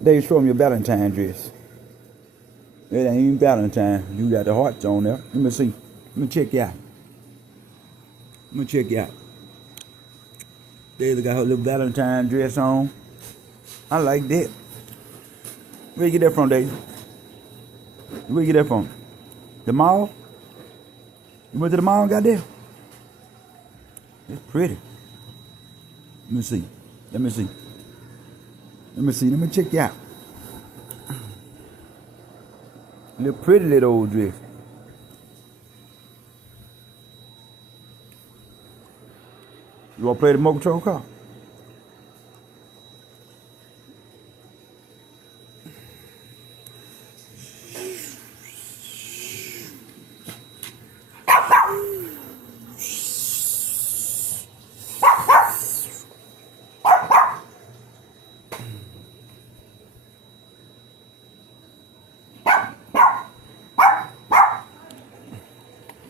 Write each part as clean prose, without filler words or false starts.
They show me your Valentine dress. It ain't even Valentine. You got the hearts on there. Let me see. Let me check you out. Let me check you out. Daisy got her little Valentine dress on. I like that. Where you get that from, Daisy? Where you get that from? The mall? You went to the mall and got that? It's pretty. Let me see. Let me see. Let me see. Let me check you out. Little pretty little old dress. You want to play the Motor Patrol car?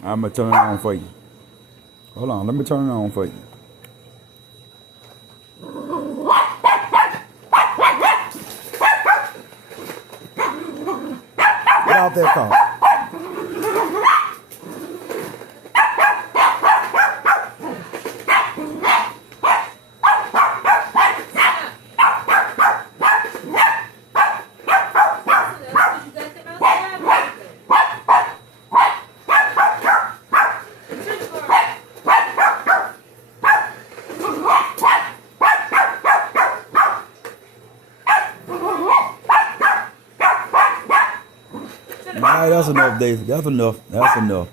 I'm going to turn it on for you. Hold on, let me turn it on for you. Get out that car. All right, that's enough, Daisy. That's enough. That's enough.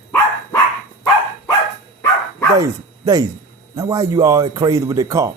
Daisy, Daisy. Now why you all crazy with the car?